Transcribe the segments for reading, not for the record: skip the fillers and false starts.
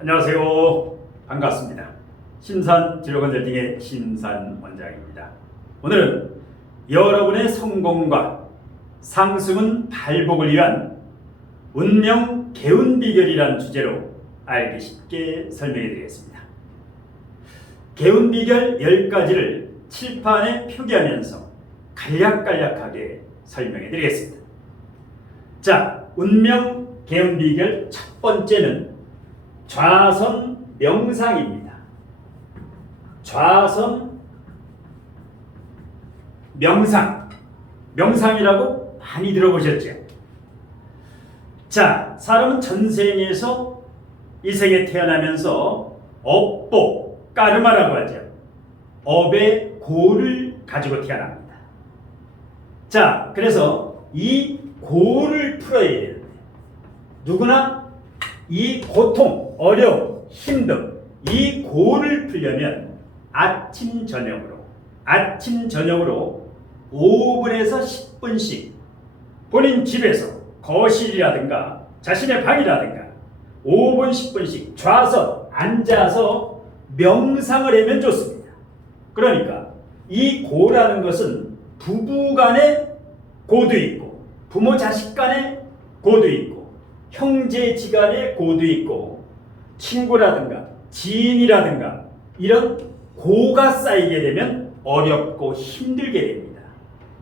안녕하세요. 반갑습니다. 신산진로건설팅의 신산원장입니다. 오늘은 여러분의 성공과 상승은 발복을 위한 운명 개운 비결이라는 주제로 알기 쉽게 설명해 드리겠습니다. 개운 비결 10가지를 칠판에 표기하면서 간략간략하게 설명해 드리겠습니다. 자, 운명 개운 비결 첫 번째는 좌선 명상입니다. 좌선 명상. 명상이라고 많이 들어보셨죠? 자, 사람은 전생에서 이 생에 태어나면서 업복, 까르마라고 하죠. 업의 고를 가지고 태어납니다. 자, 그래서 이 고를 풀어야 되는데 누구나 이 고통, 어려움, 힘듦, 이 고를 풀려면 아침, 저녁으로 5분에서 10분씩 본인 집에서 거실이라든가 자신의 방이라든가 5분, 10분씩 좌선, 앉아서 명상을 하면 좋습니다. 그러니까 이 고라는 것은 부부 간의 고도 있고 부모 자식 간의 고도 있고 형제 지간의 고도 있고 친구라든가 지인이라든가 이런 고가 쌓이게 되면 어렵고 힘들게 됩니다.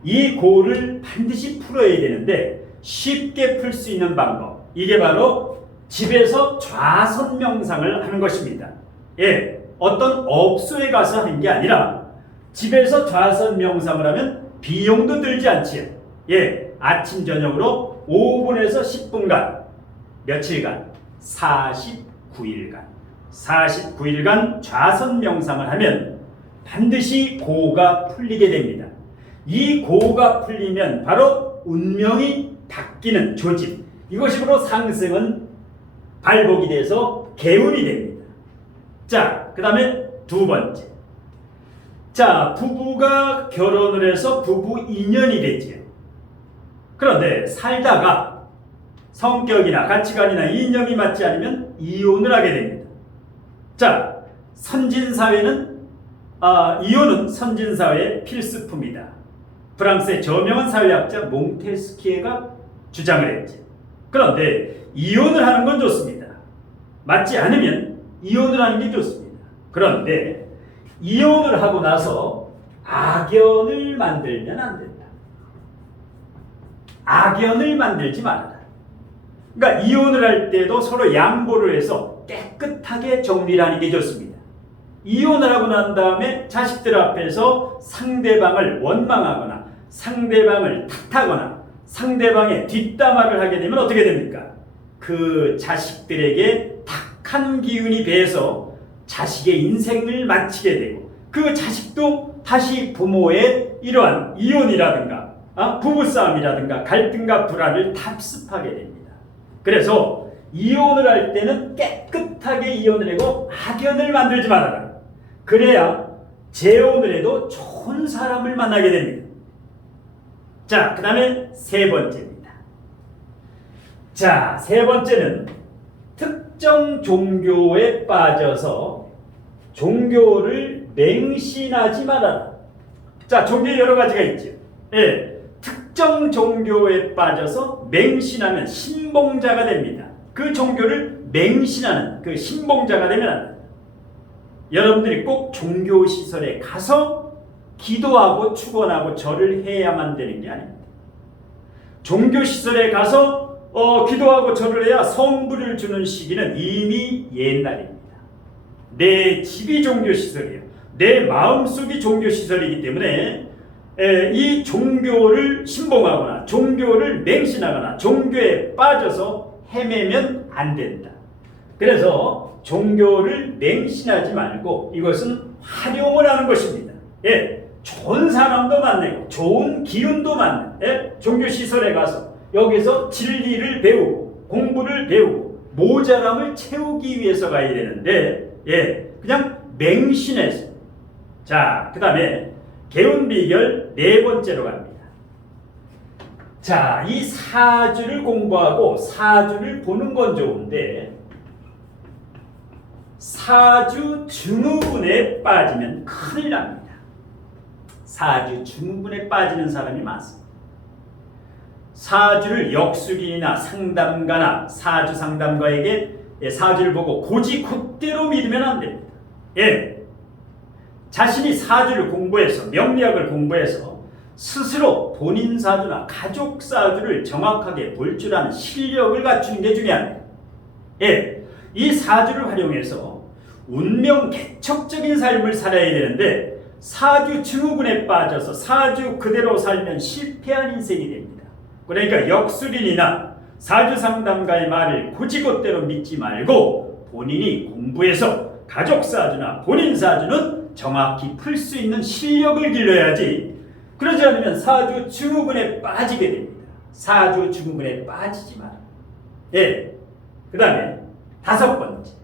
이 고를 반드시 풀어야 되는데 쉽게 풀 수 있는 방법, 이게 바로 집에서 좌선 명상을 하는 것입니다. 예, 어떤 업소에 가서 하는 게 아니라 집에서 좌선 명상을 하면 비용도 들지 않지요. 예, 아침 저녁으로 5분에서 10분간 며칠간 49일간 좌선 명상을 하면 반드시 고가 풀리게 됩니다. 이 고가 풀리면 바로 운명이 바뀌는 조짐, 이것으로 상승은 발복이 돼서 개운이 됩니다. 자, 그 다음에 두 번째. 자, 부부가 결혼을 해서 부부 인연이 되지요. 그런데 살다가 성격이나 가치관이나 이념이 맞지 않으면 이혼을 하게 됩니다. 자, 선진사회는 이혼은 선진사회의 필수품이다. 프랑스의 저명한 사회학자 몽테스키에가 주장을 했죠. 그런데 이혼을 하는 건 좋습니다. 맞지 않으면 이혼을 하는 게 좋습니다. 그런데 이혼을 하고 나서 악연을 만들면 안 된다. 악연을 만들지 말아라. 그러니까 이혼을 할 때도 서로 양보를 해서 깨끗하게 정리를 하는 게 좋습니다. 이혼을 하고 난 다음에 자식들 앞에서 상대방을 원망하거나 상대방을 탓하거나 상대방의 뒷담화를 하게 되면 어떻게 됩니까? 그 자식들에게 탁한 기운이 배서 자식의 인생을 마치게 되고 그 자식도 다시 부모의 이러한 이혼이라든가 부부싸움이라든가 갈등과 불화를 답습하게 됩니다. 그래서 이혼을 할 때는 깨끗하게 이혼을 하고 악연을 만들지 말아라. 그래야 재혼을 해도 좋은 사람을 만나게 됩니다. 자, 그 다음에 세 번째입니다. 자, 세 번째는 특정 종교에 빠져서 종교를 맹신하지 말아라. 자, 종교 여러 가지가 있죠. 예. 특정 종교에 빠져서 맹신하면 신봉자가 됩니다. 그 종교를 맹신하는 그 신봉자가 되면 안 됩니다. 여러분들이 꼭 종교시설에 가서 기도하고 축원하고 절을 해야만 되는 게 아닙니다. 종교시설에 가서 기도하고 절을 해야 성부를 주는 시기는 이미 옛날입니다. 내 집이 종교시설이에요. 내 마음속이 종교시설이기 때문에 이 종교를 신봉하거나 종교를 맹신하거나 종교에 빠져서 헤매면 안 된다. 그래서 종교를 맹신하지 말고 이것은 활용을 하는 것입니다. 예, 좋은 사람도 만나고 좋은 기운도 만나. 종교시설에 가서 여기서 진리를 배우고 공부를 배우고 모자람을 채우기 위해서 가야 되는데 그냥 맹신해서. 자, 그 다음에 개운 비결 네 번째로 갑니다. 자, 이 사주를 공부하고 사주를 보는 건 좋은데 사주 증후군에 빠지면 큰일 납니다. 사주 증후군에 빠지는 사람이 많습니다. 사주를 역술인이나 상담가나 사주 상담가에게 사주를 보고 곧대로 믿으면 안 됩니다. 예. 자신이 사주를 공부해서 명리학을 공부해서 스스로 본인 사주나 가족 사주를 정확하게 볼 줄 아는 실력을 갖추는 게 중요합니다. 예. 이 사주를 활용해서 운명 개척적인 삶을 살아야 되는데 사주 증후군에 빠져서 사주 그대로 살면 실패한 인생이 됩니다. 그러니까 역술인이나 사주 상담가의 말을 곧대로 믿지 말고 본인이 공부해서 가족 사주나 본인 사주는 정확히 풀 수 있는 실력을 길러야지. 그러지 않으면 사주 증후군에 빠지게 됩니다. 사주 증후군에 빠지지 마라. 예. 그 다음에 5번째.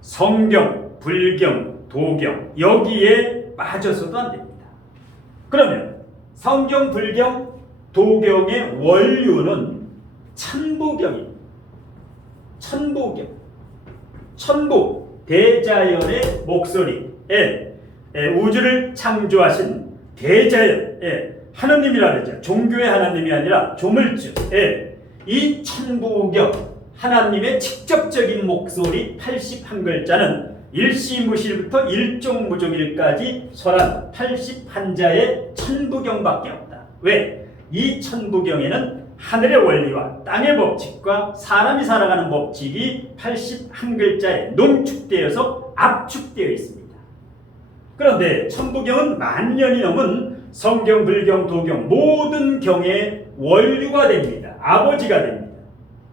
성경, 불경, 도경 여기에 빠져서도 안 됩니다. 그러면 성경, 불경, 도경의 원류는 천부경입니다. 천부경. 천부, 대자연의 목소리. 우주를 창조하신 대자연. 하나님이라 그러죠. 종교의 하나님이 아니라 조물주. 이 천부경, 하나님의 직접적인 목소리 81글자는 일시무실부터 일종무종일까지 설한 81자의 천부경밖에 없다. 왜? 이 천부경에는 하늘의 원리와 땅의 법칙과 사람이 살아가는 법칙이 81글자에 농축되어서 압축되어 있습니다. 그런데 천부경은 10,000년이 넘은 성경, 불경, 도경 모든 경의 원류가 됩니다. 아버지가 됩니다.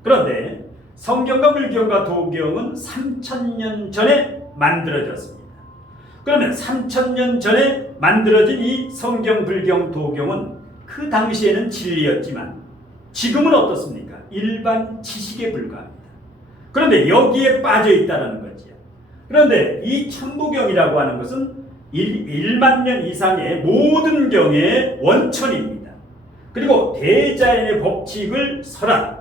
그런데 성경과 불경과 도경은 3,000년 전에 만들어졌습니다. 그러면 3,000년 전에 만들어진 이 성경, 불경, 도경은 그 당시에는 진리였지만 지금은 어떻습니까? 일반 지식에 불과합니다. 그런데 여기에 빠져 있다는 거죠. 그런데 이 천부경이라고 하는 것은 1만 년 이상의 모든 경의 원천입니다. 그리고 대자연의 법칙을 설한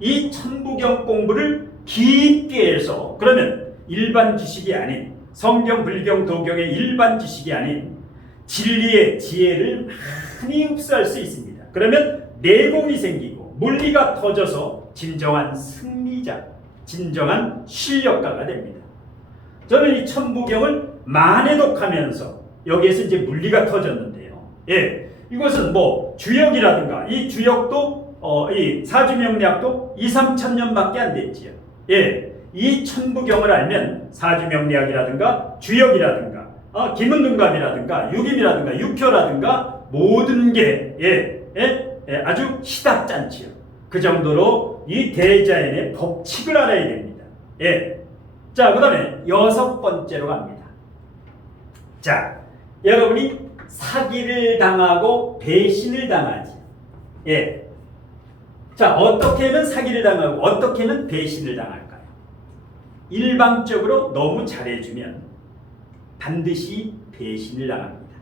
이 천부경 공부를 깊게 해서 그러면 일반 지식이 아닌 성경, 불경, 도경의 일반 지식이 아닌 진리의 지혜를 많이 흡수할 수 있습니다. 그러면 내공이 생기고 물리가 터져서 진정한 승리자, 진정한 실력가가 됩니다. 저는 이 천부경을 만해독하면서 여기에서 이제 물리가 터졌는데요. 이것은 뭐 주역이라든가 이 주역도 이 사주명리학도 2-3천년밖에 안 됐지요. 이 천부경을 알면 사주명리학이라든가 주역이라든가 김은등갑이라든가 유김이라든가 육효라든가 모든 게 아주 시답잖지요. 그 정도로 이 대자연의 법칙을 알아야 됩니다. 자, 그 다음에 6번째로 갑니다. 자, 여러분이 사기를 당하고 배신을 당하지. 자, 어떻게는 사기를 당하고 어떻게는 배신을 당할까요? 일방적으로 너무 잘해주면 반드시 배신을 당합니다.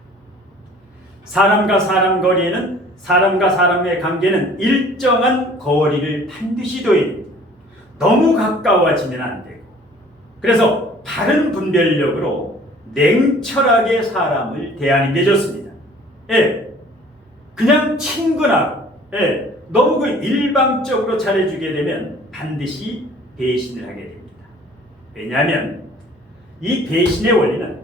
사람과 사람 거리에는 사람과 사람의 관계는 일정한 거리를 반드시 둬야 됩니다. 너무 가까워지면 안 되고 그래서 바른 분별력으로 냉철하게 사람을 대하는 게 좋습니다. 그냥 친근하고 너무 그 일방적으로 잘해주게 되면 반드시 배신을 하게 됩니다. 왜냐하면 이 배신의 원리는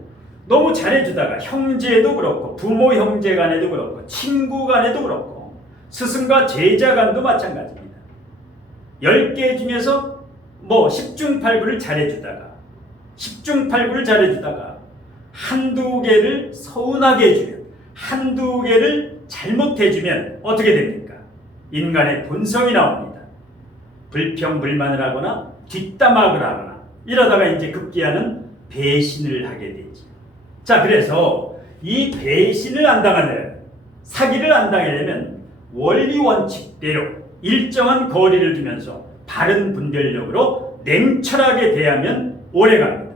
너무 잘해주다가 형제도 그렇고 부모 형제 간에도 그렇고 친구 간에도 그렇고 스승과 제자 간도 마찬가지입니다. 10개 중에서 뭐 10중 8구를 잘해주다가 10중 8구를 잘해주다가 한두 개를 서운하게 해주면 한두 개를 잘못해주면 어떻게 됩니까? 인간의 본성이 나옵니다. 불평불만을 하거나 뒷담화를 하거나 이러다가 이제 급기야는 배신을 하게 되죠. 자, 그래서 이 배신을 안 당하려면 사기를 안 당하려면 원리 원칙대로 일정한 거리를 두면서 바른 분별력으로 냉철하게 대하면 오래갑니다.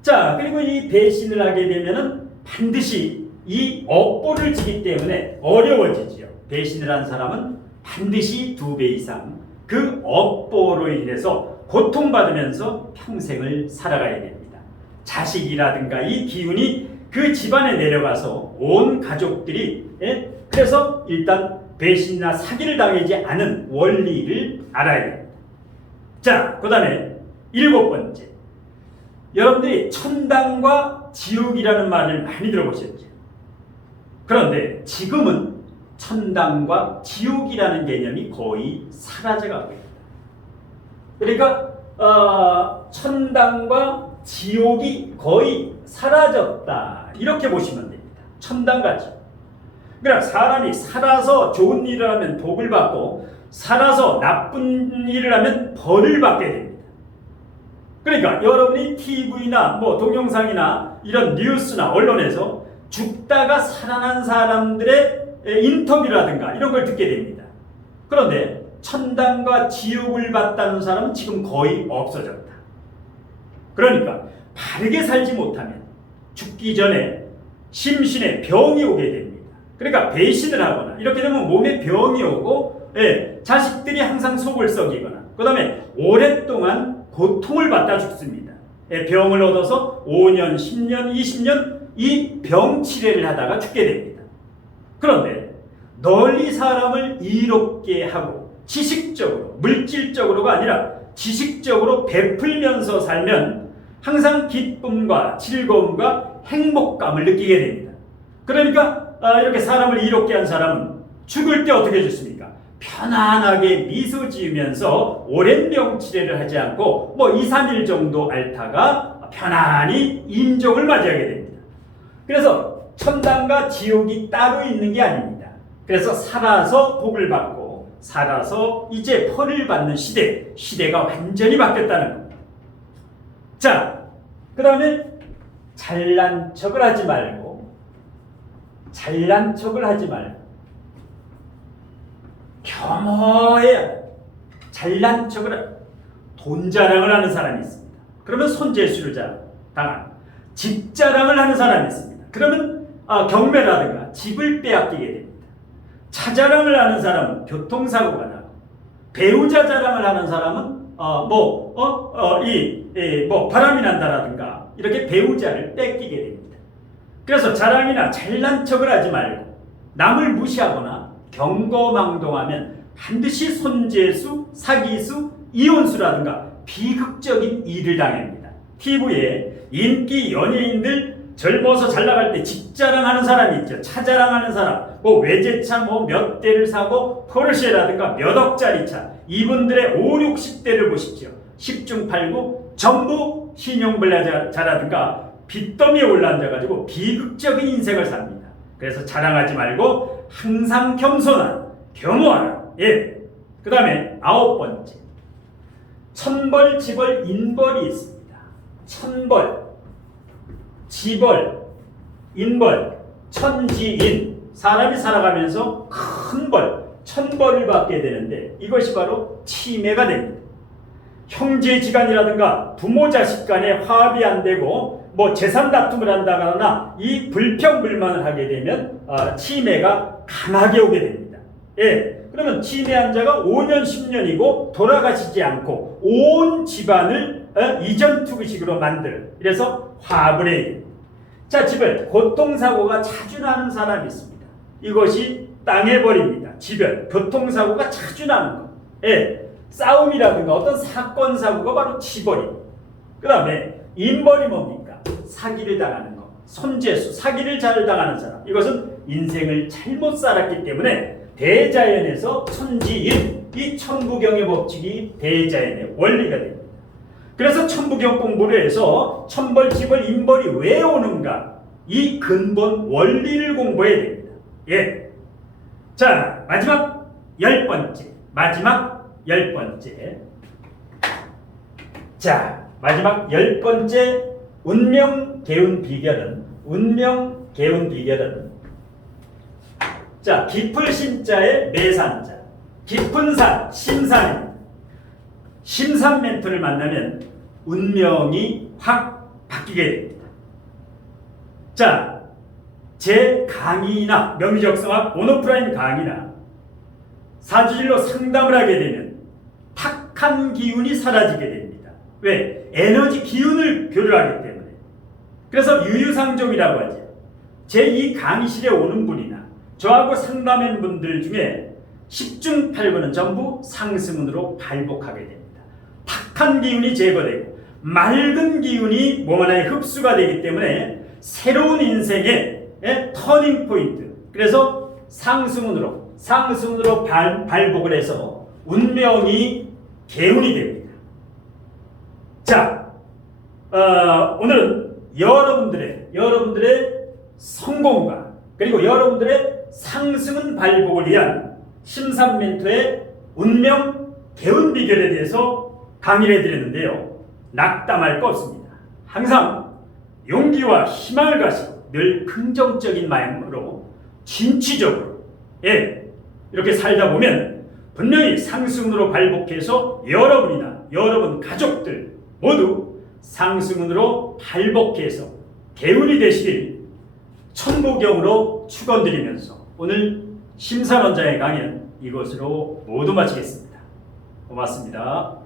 자, 그리고 이 배신을 하게 되면은 반드시 이 업보를 지기 때문에 어려워지지요. 배신을 한 사람은 반드시 2배 이상 그 업보로 인해서 고통받으면서 평생을 살아가야 됩니다. 자식이라든가 이 기운이 그 집안에 내려가서 온 가족들이 그래서 일단 배신이나 사기를 당하지 않은 원리를 알아야 됩니다. 자, 그 다음에 7번째. 여러분들이 천당과 지옥이라는 말을 많이 들어보셨죠? 그런데 지금은 천당과 지옥이라는 개념이 거의 사라져가고 있다. 그러니까 천당과 지옥이 거의 사라졌다. 이렇게 보시면 됩니다. 천당과 지옥. 그러니까 사람이 살아서 좋은 일을 하면 복을 받고 살아서 나쁜 일을 하면 벌을 받게 됩니다. 그러니까 여러분이 TV나 뭐 동영상이나 이런 뉴스나 언론에서 죽다가 살아난 사람들의 인터뷰라든가 이런 걸 듣게 됩니다. 그런데 천당과 지옥을 받다는 사람은 지금 거의 없어졌다. 그러니까 바르게 살지 못하면 죽기 전에 심신에 병이 오게 됩니다. 그러니까 배신을 하거나 이렇게 되면 몸에 병이 오고 자식들이 항상 속을 썩이거나 그 다음에 오랫동안 고통을 받다 죽습니다. 병을 얻어서 5년, 10년, 20년 이 병치레를 하다가 죽게 됩니다. 그런데 널리 사람을 이롭게 하고 지식적으로, 물질적으로가 아니라 지식적으로 베풀면서 살면 항상 기쁨과 즐거움과 행복감을 느끼게 됩니다. 그러니까 이렇게 사람을 이롭게 한 사람은 죽을 때 어떻게 죽습니까? 편안하게 미소 지으면서 오랜 병치레를 하지 않고 뭐 2, 3일 정도 앓다가 편안히 임종을 맞이하게 됩니다. 그래서 천당과 지옥이 따로 있는 게 아닙니다. 그래서 살아서 복을 받고 살아서 이제 벌을 받는 시대가 완전히 바뀌었다는 겁니다. 자, 그 다음에 잘난 척을 하지 말고 겸허해야 돼. 잘난 척을 돈 자랑을 하는 사람이 있습니다. 그러면 손재수를 당하는 집 자랑을 하는 사람이 있습니다. 그러면 경매라든가 집을 빼앗기게 됩니다. 차 자랑을 하는 사람은 교통사고가 나고 배우자 자랑을 하는 사람은 바람이 난다라든가 이렇게 배우자를 뺏기게 됩니다. 그래서 자랑이나 잘난 척을 하지 말고 남을 무시하거나 경거망동하면 반드시 손재수, 사기수, 이혼수라든가 비극적인 일을 당합니다. TV에 인기 연예인들 젊어서 잘 나갈 때 집 자랑하는 사람이 있죠. 차 자랑하는 사람, 외제차 몇 대를 사고 포르쉐라든가 몇 억짜리 차, 이분들의 5, 60대를 보십시오. 10중 8구 전부 신용불량자라든가 빚더미에 올라앉아가지고 비극적인 인생을 삽니다. 그래서 자랑하지 말고 항상 겸손하라. 그 다음에 9번째. 천벌, 지벌, 인벌이 있습니다. 천벌, 지벌, 인벌, 천지인. 사람이 살아가면서 큰 벌, 천벌을 받게 되는데 이것이 바로 치매가 됩니다. 형제지간이라든가 부모 자식 간에 화합이 안 되고 재산 다툼을 한다거나 이 불평불만을 하게 되면 치매가 강하게 오게 됩니다. 그러면 치매 환자가 5년 10년이고 돌아가시지 않고 온 집안을 이전투기식으로 이래서 화합을 해야 됩니다. 자, 집을 교통사고가 자주 나는 사람이 있습니다. 이것이 땅의 벌입니다. 집을 교통사고가 자주 나는 것. 싸움이라든가 어떤 사건 사고가 바로 치벌입니다. 그 다음에 인벌이 뭡니까? 사기를 당하는 것. 손재수, 사기를 잘 당하는 사람. 이것은 인생을 잘못 살았기 때문에 대자연에서 천지인, 이 천부경의 법칙이 대자연의 원리가 됩니다. 그래서 천부경 공부를 해서 천벌, 지벌, 인벌이 왜 오는가? 이 근본 원리를 공부해야 됩니다. 자, 마지막 10번째. 자, 마지막 10번째 운명개운 비결은 자, 깊을 심자에 매산자, 깊은 산, 심산입니다. 심산 멘토를 만나면 운명이 확 바뀌게 됩니다. 자, 제 강의나 명리적성학 온오프라인 강의나 사주질로 상담을 하게 되면 탁 탁한 기운이 사라지게 됩니다. 왜? 에너지 기운을 교류하기 때문에. 그래서 유유상종이라고 하죠. 제 이 강의실에 오는 분이나 저하고 상담한 분들 중에 10중 8구는 전부 상승운으로 발복하게 됩니다. 탁한 기운이 제거되고 맑은 기운이 몸 안에 흡수가 되기 때문에 새로운 인생의 터닝 포인트. 그래서 상승운으로 발복을 해서 운명이 개운이 됩니다. 자, 오늘은 여러분들의 성공과 그리고 여러분들의 상승운 발복을 위한 심산 멘토의 운명 개운 비결에 대해서 강의를 해드렸는데요. 낙담할 거 없습니다. 항상 용기와 희망을 가지고 늘 긍정적인 마음으로 진취적으로 이렇게 살다 보면 분명히 상승운으로 발복해서 여러분이나 여러분 가족들 모두 상승운으로 발복해서 개운이 되시길 천부경으로 축원드리면서 오늘 심산원장의 강의는 이것으로 모두 마치겠습니다. 고맙습니다.